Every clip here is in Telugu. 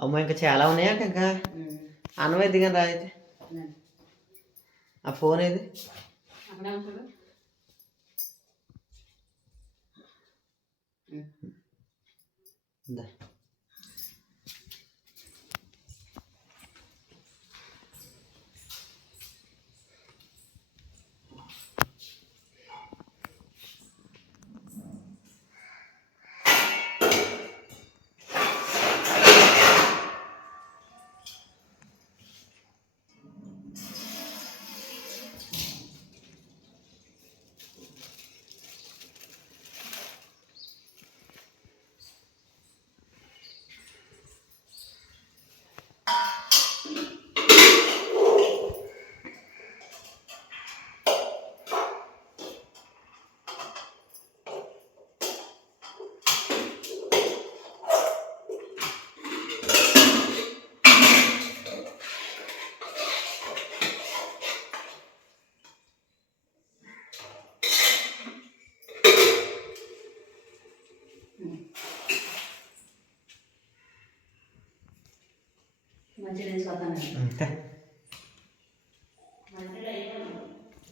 అమ్మ ఇంకా చాలా ఉన్నాయంట ఇంకా? అయితే కానీ రా అయితే. ఆ ఫోన్ ఏది? ఇందా.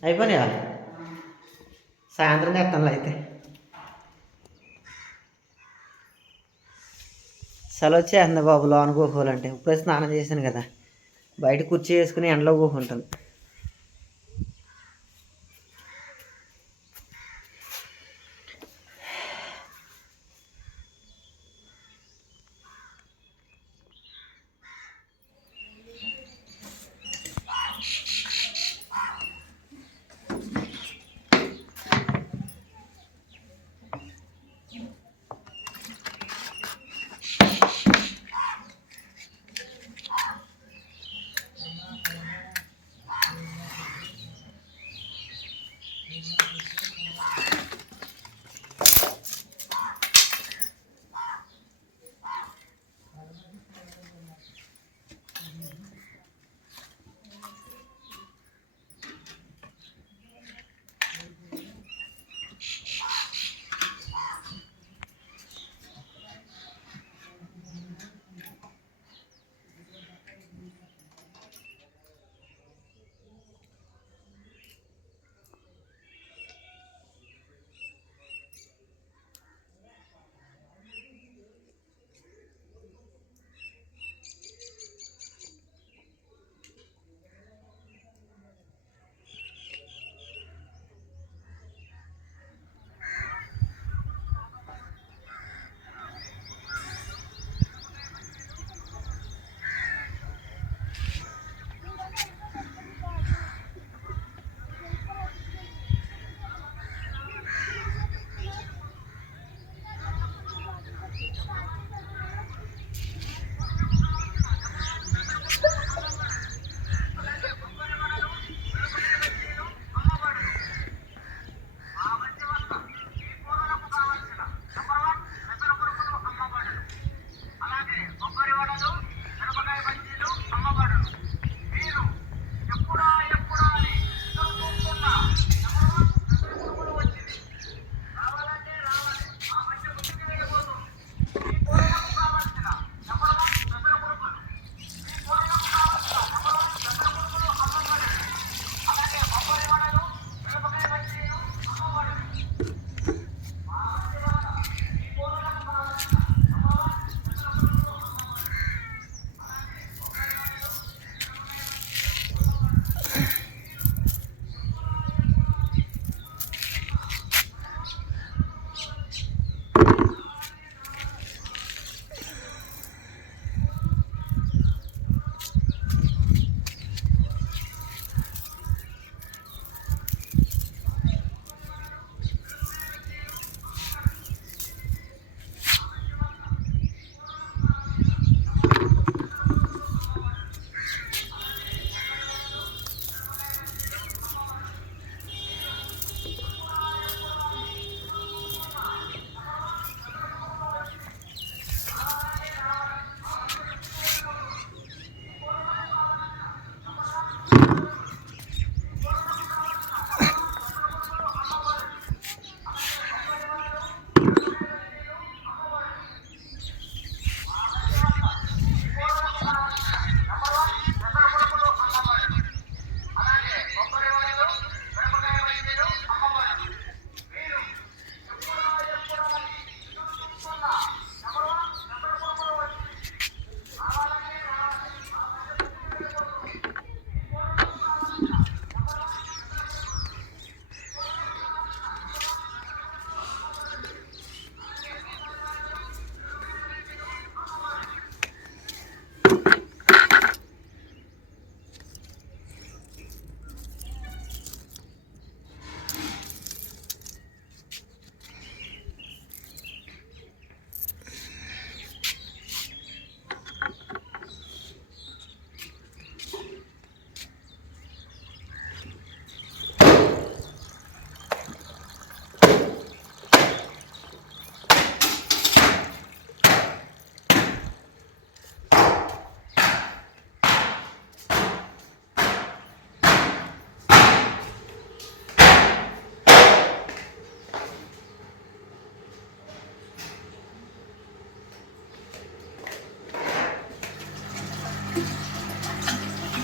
అయిపోయినాయా? సాయంత్రం చేస్తాను అయితే. సెలవు వచ్చేస్తుంది బాబు లోన కూకోవాలంటే ఇప్పుడే స్నానం చేశాను కదా. బయట కుర్చీ వేసుకుని ఎండలో కూకుంటాను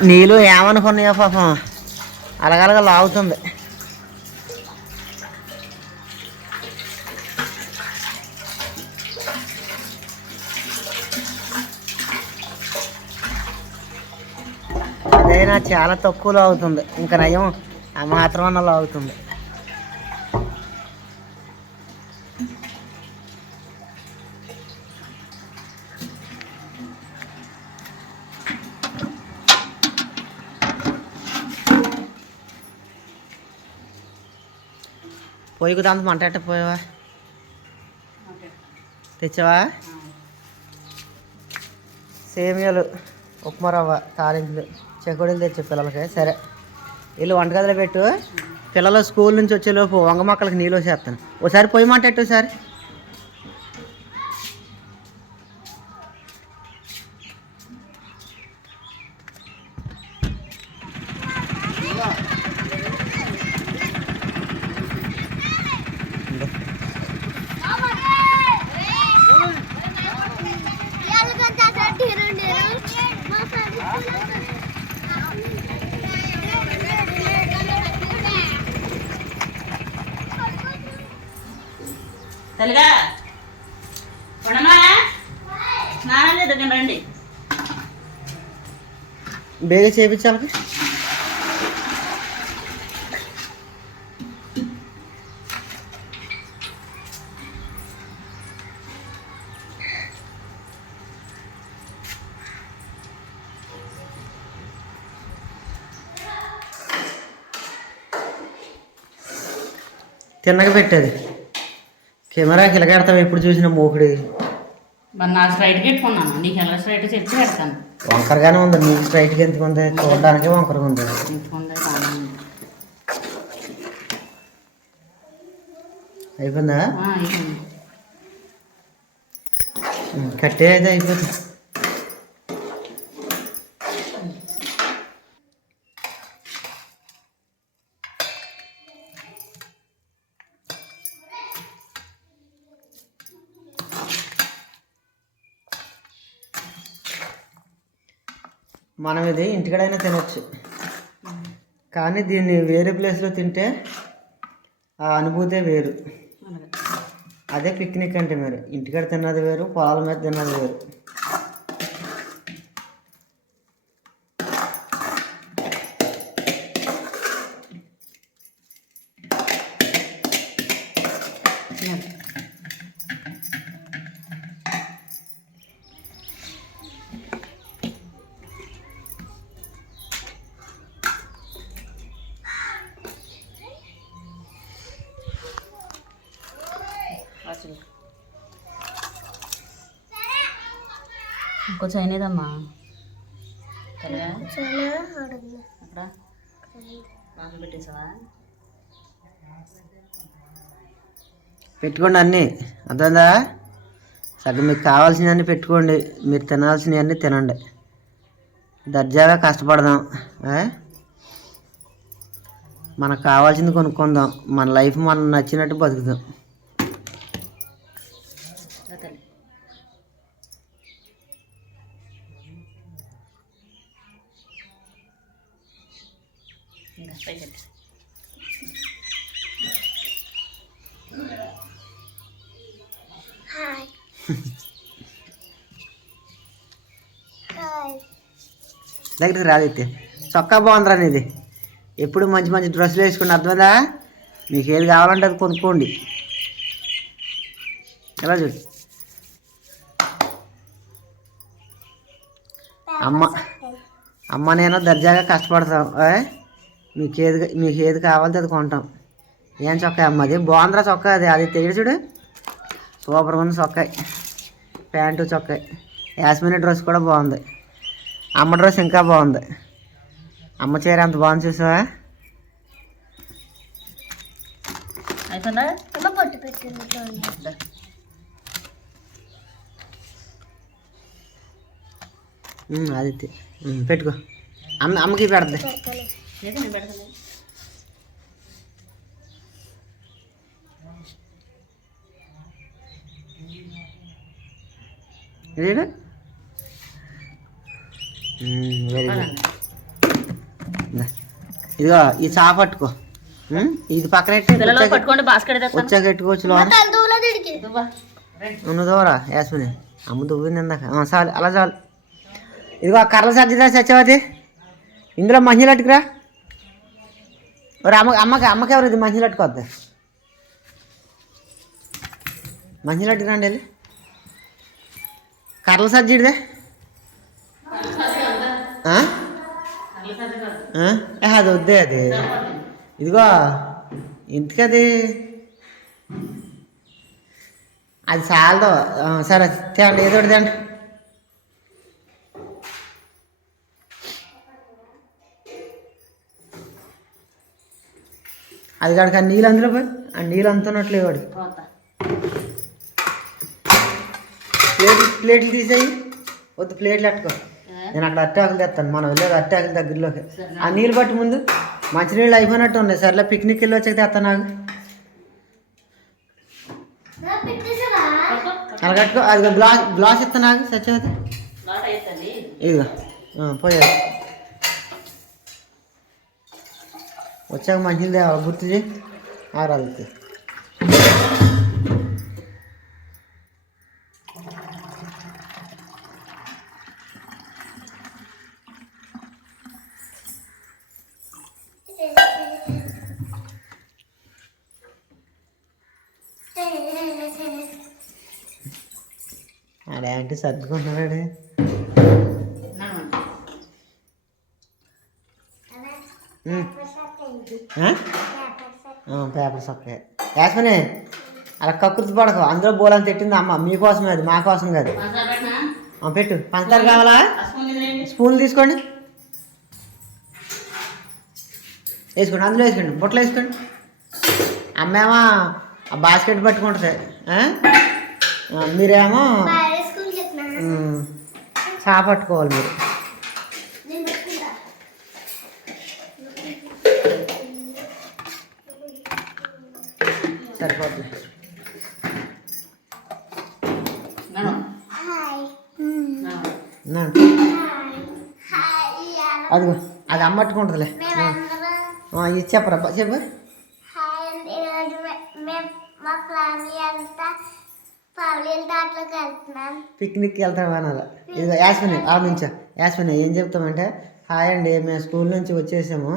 నీళ్ళు ఏమనుకున్నాయో పాపం. అలగలగా లాగుతుంది. అదైనా చాలా తక్కువ లాగుతుంది. ఇంకా నయం ఆ మాత్రం అన్న లాగుతుంది. పొయ్యికు దాంతో మంట ఎట్ట పోయావా? తెచ్చావా? సేమియాలు ఉప్మా రవ్వ తాలింపులు చెకోడీలు తెచ్చు పిల్లలకి. సరే. వీళ్ళు వంటగదిలో పెట్టు. పిల్లలు స్కూల్ నుంచి వచ్చేలోపు వంగ మొక్కలకి నీళ్ళు వేసేస్తాను ఒకసారి పొయ్యి మంట ఎట్టు తెలుగా ఉండమా స్నానం చేద్దాం రండి. బేగా చేయించాలి తిన్నగా పెట్టేది. కెమెరా కిలకెడతావు? ఎప్పుడు చూసిన మూకుడి. మరి నా స్ట్రైట్ పెట్టుకున్నాను. నీకు ఎలా స్ట్రైట్ చెప్పి పెడతాను. వంకరగానే ఉంది. నీకు స్ట్రైట్గా ఎందుకు ఉంది? చూడడానికి వంకరగా ఉంది. అయిపోయిందా? కట్టే అయితే అయిపోతుంది. మనం ఇది ఇంటికడైనా తినచ్చు. కానీ దీన్ని వేరే ప్లేస్లో తింటే ఆ అనుభూతే వేరు. అదే పిక్నిక్ అంటే మీరు. ఇంటికాడ తిన్నది వేరు పొలాల మీద తిన్నది వేరు. Yeah. అక్కడ? పెట్టేసావా? పెట్టుకోండి అన్నీ. అర్థందా సగం మీకు కావాల్సినవన్నీ పెట్టుకోండి. మీరు తినాల్సినవన్నీ తినండి. దర్జాగా కష్టపడదాం? మనకు కావాల్సింది కొనుక్కుందాం. మన లైఫ్ మనం నచ్చినట్టు బతుకుదాం రా తల్లి ఇంకా పైకి పెట్టు. దగ్గరికి రాదైతే చొక్కా బాగుందిరా నీది. ఎప్పుడు మంచి మంచి డ్రెస్సులు వేసుకుని అర్థమైందా? మీకు ఏది కావాలంటే అది కొనుక్కోండి. ఎలా చూడు? అమ్మ అమ్మ నేను దర్జాగా కష్టపడతాం. ఏ? మీకు ఏది మీకు ఏది కావాలంటే అది కొంటాం. ఏం చొక్కా అమ్మ? అది బాగుందిరా చొక్కా అది. అది తెగిడి చూడు. సూపర్గా ఉంది చొక్కాయి ప్యాంటు చొక్కాయి యాస్మిని డ్రెస్ కూడా బాగుంది. అమ్మ డ్రెస్ ఇంకా బాగుంది. అమ్మ చీర ఎంత బాగుంది చూసావా? అయిపోయిందా? దా. ఉమ్, ఆదిత్య ఉమ్, పెట్టుకో. అమ్మ అమ్మకి పెడద్ది. లేదు నేను పెడతాను. ఇదిగో ఈ చాప పట్టుకో? ఇది పక్కన ఎట్టుకోవచ్చు లోన? ఉన్న దూరా యాస్మిని అమ్మ దువ్వింది ఇందాక చాలు అలా చాలు. ఇదిగో ఆ కర్రల సర్జిదా సత్యవతి. ఇందులో మంచిలు అట్టుకురా. మరి అమ్మ అమ్మకి అమ్మకి ఎవరు ఇది మంచిలు అట్టుకోద్ది మంచిలు అట్టుకురండి వెళ్ళి. కర్రల సజ్జీడిదే ఏ, అది వద్దే అది. ఇదిగో ఇంతకది. అది చాలదు. సరే తేండి ఏదో ఒకటి తేండి. అది కాడికి ఆ నీళ్ళు అందులో పోయి ఆ నీళ్ళు అంతున్నట్లే వాడికి ప్లేట్లు ప్లేట్లు తీసేయి. వద్దు ప్లేట్లు అట్టుకో. నేను అక్కడ అట్టాకులు తెస్తాను మనం వెళ్ళేది అట్టాకుల దగ్గరలోకి. ఆ నీళ్ళు పట్టి ముందు. మంచినీళ్ళు అయిపోయినట్టు ఉన్నాయి. సర్లే పిక్నిక్ వెళ్ళి వచ్చాక తెస్తాను నాకు అలా కట్టుకో. అది గ్లాస్ గ్లాస్ ఇస్తా నాకు సత్యవతి. ఇదిగో. ఆ, వచ్చాక మంచిది తేవాలి గుర్తు చేయి ఆరాలి ఆడేంటి సర్దుకుంటున్నాడు ఆ? ఆ, పేపర్ సొక్కే. యాస్మని అలా కక్కుర్తి పడకు. అందులో బోలని తిట్టింది అమ్మ. మీకోసమే అది మా కోసం కాదు. పెట్టు. పంచదార కావాలా? స్పూన్ తీసుకోండి. వేసుకోండి. అందులో వేసుకోండి. బుట్టలో వేసుకోండి. అమ్మేమో ఆ బాస్కెట్ పట్టుకుంటుంది. మీరేమో చా పట్టుకోవాలి మీరు. ఆ, ఇది చెప్పరా చెప్పు. పిక్నిక్కి వెళ్తాం అనాలి. ఇదిగో యాస్మిని ఆ నుంచో. యాస్మిని ఏం చెప్తామంటే హాయ్ అండి మేము స్కూల్ నుంచి వచ్చేసాము.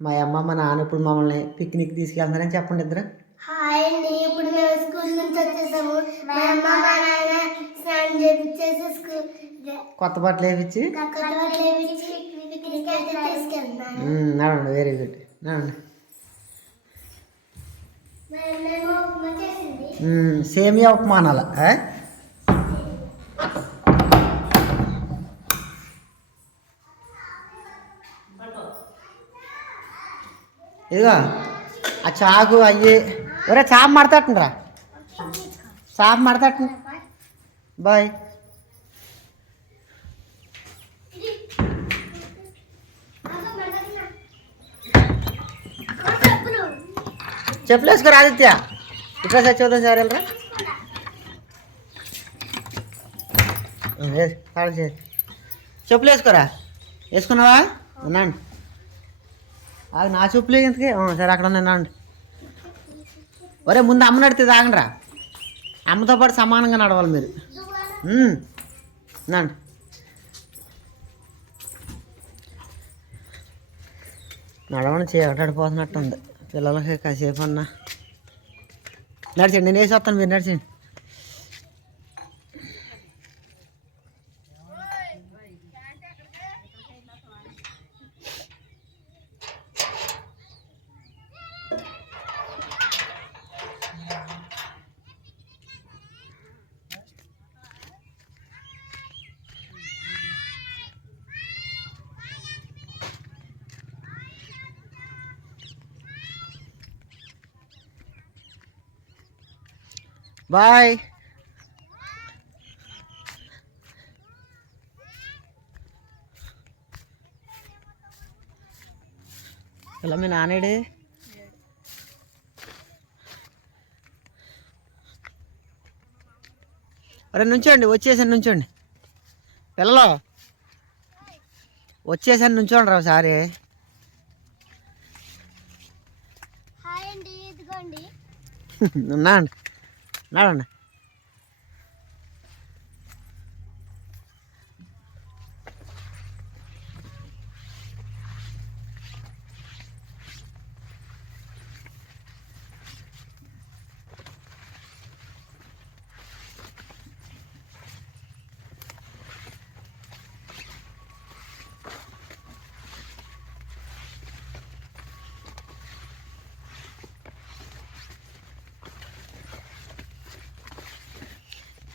మా అమ్మ మా నాన్న ఇప్పుడు మమ్మల్ని పిక్నిక్ తీసుకెళ్తారని చెప్పండి ఇద్దరు. హాయ్ అండి ఇప్పుడు మేము స్కూల్ నుంచి వచ్చేసాము. మా అమ్మ మా నాన్న స్నానం చేపించేసి స్కూల్ కొత్త బట్టలు వేపించి అయితే తీసుకెళ్తున్నాను ఉమ్, నడవండి వెరీ గుడ్ నడవండి. సేమియా ఉపమానాల ఇదిగో ఆ చాకు అయ్యి. ఒరే చాప మడతట్టుండ్రా. చాప మడతట్టు బాయ్. చెప్పులు వేసుకోరా ఆదిత్య. ఇట్లా చచ్చిపోతాం సార్ వెళ్ళరా. చెప్పులు వేసుకోరా వేసుకున్నావా? ఉన్నాండి అది నా చెప్పులు ఎందుకే? సరే అక్కడ ఉన్నాండి ఒరే ముందు అమ్మ నడితే తాగండిరా అమ్మతో పాటు సమానంగా నడవాలి మీరు. ఉన్నాండి నడవని చీకటాడిపోతున్నట్టుంది పిల్లలకి కాసేపు అన్నా. నడిచండి నేను వేసి వస్తాను మీరు నడిచండి. బాయ్. ఎలా మీ నానేడే అరే నుంచోండి వచ్చేసాను నుంచోండి. పిల్లలు వచ్చేసాను నుంచోండి రా ఒకసారి. ఉన్నా అండి I don't know.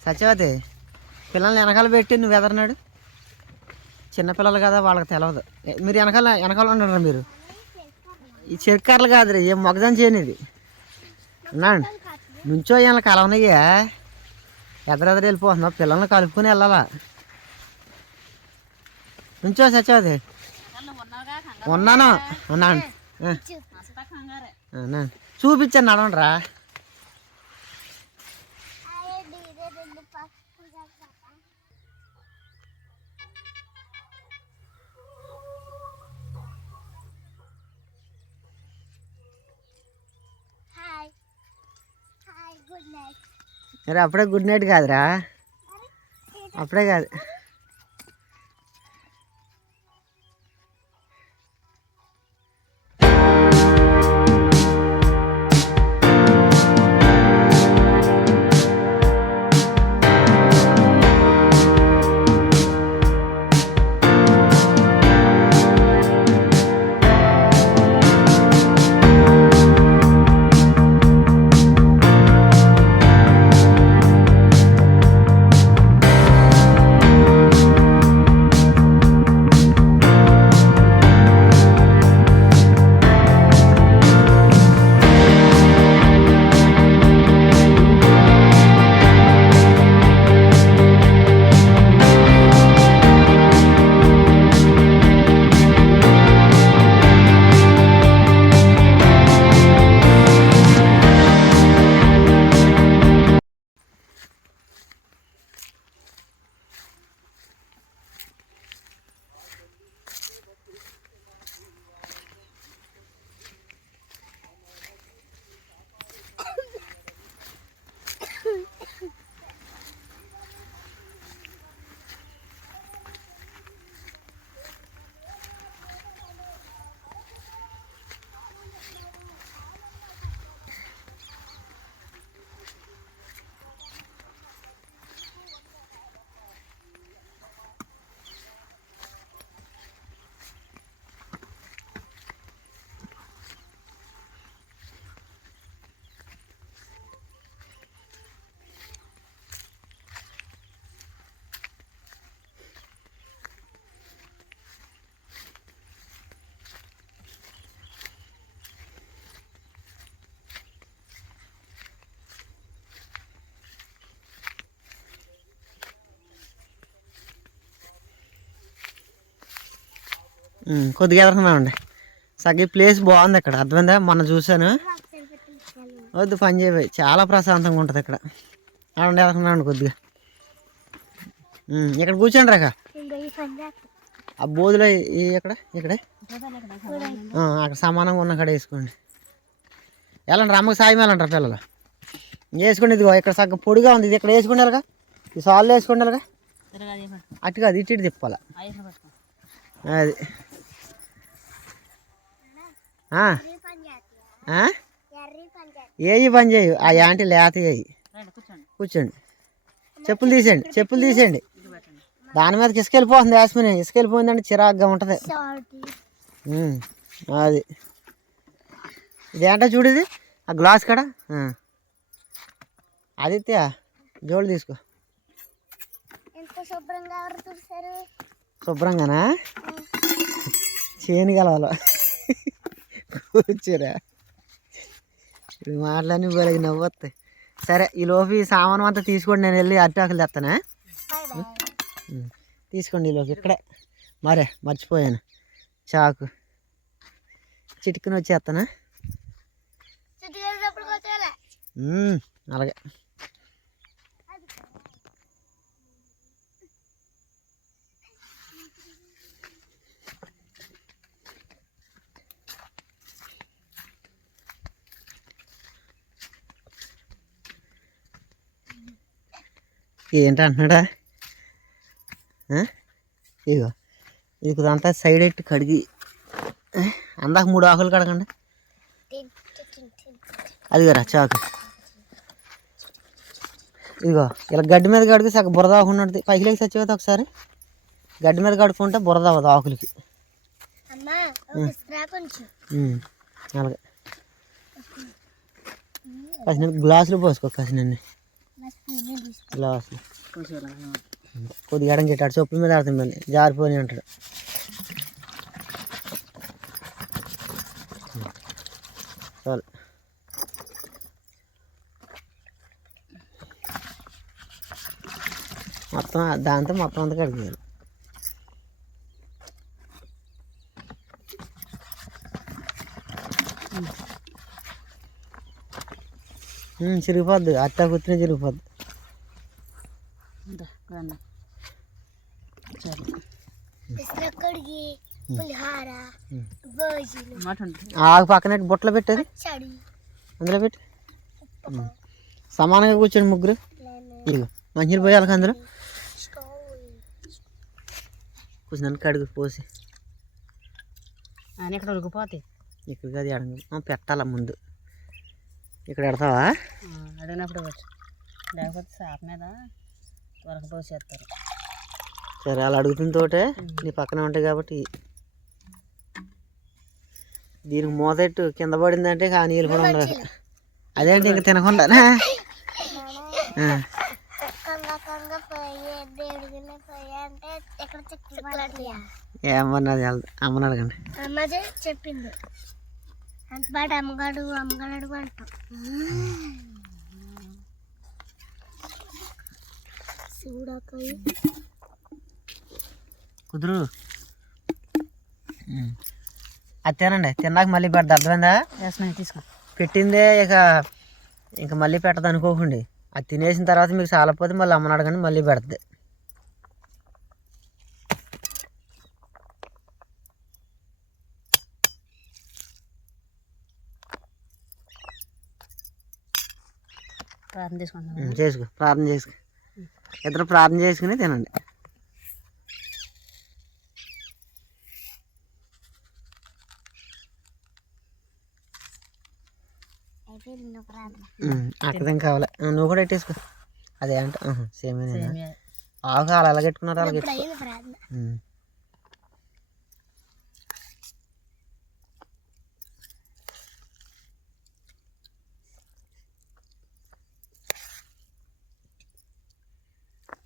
సత్యవతి పిల్లల్ని వెనకాల పెట్టి నువ్వు ఎదరనాడు? చిన్నపిల్లలు కదా వాళ్ళకి తెలియదు మీరు వెనకాల వెనకాల ఉండరా మీరు. ఈ చెరుకర్లు కాదురా ఏం మొగజం చేయనిది ఇది నుంచో ఇలా కలవనయ్యా. ఎదరెదరు వెళ్ళిపోతున్నావు. పిల్లల్ని కలుపుకొని వెళ్ళాలా? నుంచో సత్యవతి. ఉన్నాను. ఉన్నాను చూపించాను నడవండి రా హాయ్ హాయ్ గుడ్ నైట్ మరి అప్పుడే గుడ్ నైట్ కాదురా. అప్పుడే కాదు. కొద్దిగా ఎదురుకున్నామండి సగ ప్లేస్ బాగుంది ఇక్కడ. అర్థమైందా? మొన్న చూశాను. వద్దు పని చేయబోయి చాలా ప్రశాంతంగా ఉంటుంది ఇక్కడ. ఆడండి ఎదురుకున్నామండి కొద్దిగా. ఇక్కడ కూర్చోండి రాక ఆ బోధులో ఇక్కడ? ఇక్కడే అక్కడ సమానంగా ఉన్న కాడ వేసుకోండి. వెళ్ళండి అమ్మకి సాయం వెళ్ళంటారు పిల్లలు? వేసుకోండి ఇదిగో ఇక్కడ సగం పొడిగా ఉంది. ఇది ఇక్కడ వేసుకోండి వెళ్ళగా ఈ సాల్లో వేసుకోండి వెళ్ళగా అటు కాదు ఇటు ఇటు తిప్పాల? అది ఆ, పని చేస్తా ఆ? ఎర్రీ పని చేస్తా ఏవి పని చేయు. ఆ యాంటీ లేత వేయి కూర్చోండి. కూర్చోండి. చెప్పులు తీసేయండి చెప్పులు తీసేయండి. దాని మీదకి ఇసుక వెళ్ళిపోతుంది యాస్మిని. ఇసుక వెళ్ళిపోయిందంటే చిరాగ్గా ఉంటుంది. అది. ఇదేంటో చూడు ఇది? ఆ గ్లాస్ కాడ. ఆదిత్య జోడు తీసుకో. శుభ్రంగానా? చేను కలవాలో? కూర్చోరా. ఇది మాటలన్నీ బలకి నవ్వొస్తాయి సరే ఈ లోపు సామాను అంతా తీసుకోండి నేను వెళ్ళి అట్టాకులు తెస్తానా తీసుకోండి ఈ లోపు ఇక్కడే. మరే మర్చిపోయాను. చాకు. చిటికని వచ్చేస్తానా అలాగే. ఏంటి అంటున్నాడా ఆ? ఇగో ఇది అంతా సైడ్ ఎట్టి కడిగి? అందాక మూడు ఆకులు కడగండి. అదిగోరా చాకు. ఇదిగో ఇలా గడ్డి మీద కడిగి సగం బురద ఆకుండా పైకి లేచి చచ్చిపోతే ఒకసారి. గడ్డి మీద కడుక్కుంటే బురద అవ్వదు ఆకులకి. అలాగే. కాసిన గ్లాసులు పోసుకో కాసిన గ్లాసులు కొద్దిగా ఎడం గిట్టాడు చొప్పుల మీద ఆడుతుంది మళ్ళీ. జారిపోయి అంటాడు. చాలు. మొత్తం దాంతో మొత్తం అంతా కడిగేయాలి. చిరిగిపోద్ది? అత్త కూర్చుని చిరిగిపోద్ది. ఆకు పక్కన బుట్టలో పెట్టేది. అందులో పెట్టి. సమానంగా కూర్చోండి ముగ్గురు. ఇదిగో మంచినీళ్ళు పోయాలి అందులో. కూర్చున్నాను కడుగు పోసి. ఆయన ఇక్కడ ఉరికిపోతాయి ఇక్కడ అది అడగ పెట్టాల ముందు. ఇక్కడ పెడతావా? అడిగినప్పుడు ఇవ్వచ్చు లేకపోతే షాప్ మీద త్వరగా పోసేస్తారు సరే అలా అడుగుతున్న తోటే నీ పక్కన ఉంటాయి కాబట్టి. దీనికి మూతెట్టు కింద పడిందంటే ఆ నీళ్ళు కూడా ఉండదు. అదేంటి ఇంక చెట్లు ఏమన్నది వెళ్దా అమ్మని అడగండి చెప్పింది. అంత పాటు అమ్మగాడు అమ్మగాడు అంటాం చూడకాయ కుదురు. అది తినండి. తిన్నాక మళ్ళీ పెడతా. అర్థమైందా? తీసుకో. పెట్టిందే ఇక ఇంక మళ్ళీ పెట్టదు అనుకోకండి. అది తినేసిన తర్వాత మీకు చాలకపోతే మళ్ళీ అమ్మని అడగండి మళ్ళీ పెడుతుంది. ప్రార్థన ఉమ్, చేసుకో ప్రార్థన చేసుకో. ఇద్దరు ప్రార్థన చేసుకుని తినండి. అక్కడేం కావాలి? నువ్వు కూడా పెట్టేసుకో. అదే అంటే సేమ్. ఆకు అలా ఎలా పెట్టుకున్నారో అలా ఇప్పుడు పెట్టుకో అయింది ప్రార్థన ఉమ్.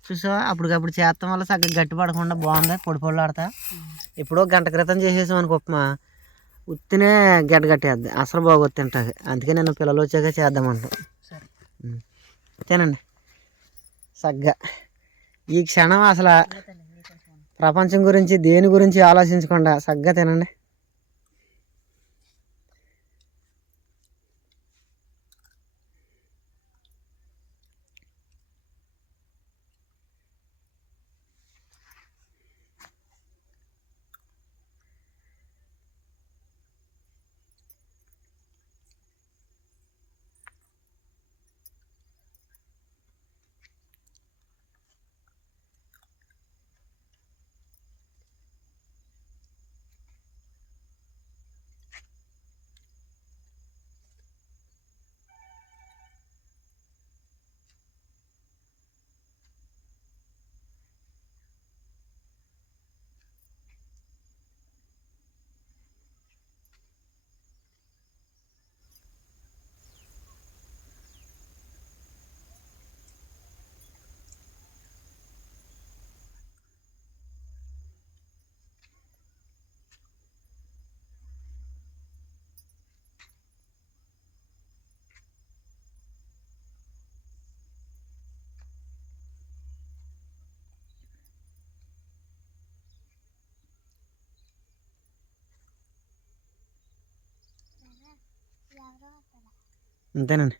చూసావా? అప్పటికప్పుడు చేస్తాం వల్ల సగ్గ గట్టి పడకుండా బాగుంది. పొడి పొడి ఆడతా. ఎప్పుడో గంట క్రితం చేసేసాం అనుకో ఉప్మా. ఉత్తినే గడ్డ కట్టేద్ది. అసలు బాగోదు తింటుంది అందుకే నేను పిల్లలు వచ్చాక చేద్దామంటాం. తినండి. సగ్గా. ఈ క్షణం అసలు ప్రపంచం గురించి దేని గురించి ఆలోచించకుండా సగ్గా తినండి. అంతేనండి.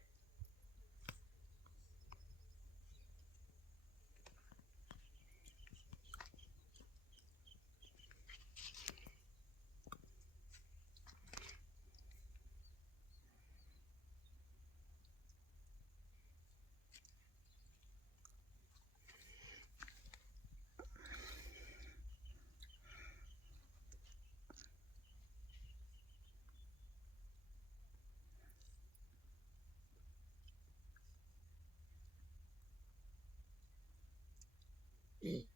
Mm-hmm.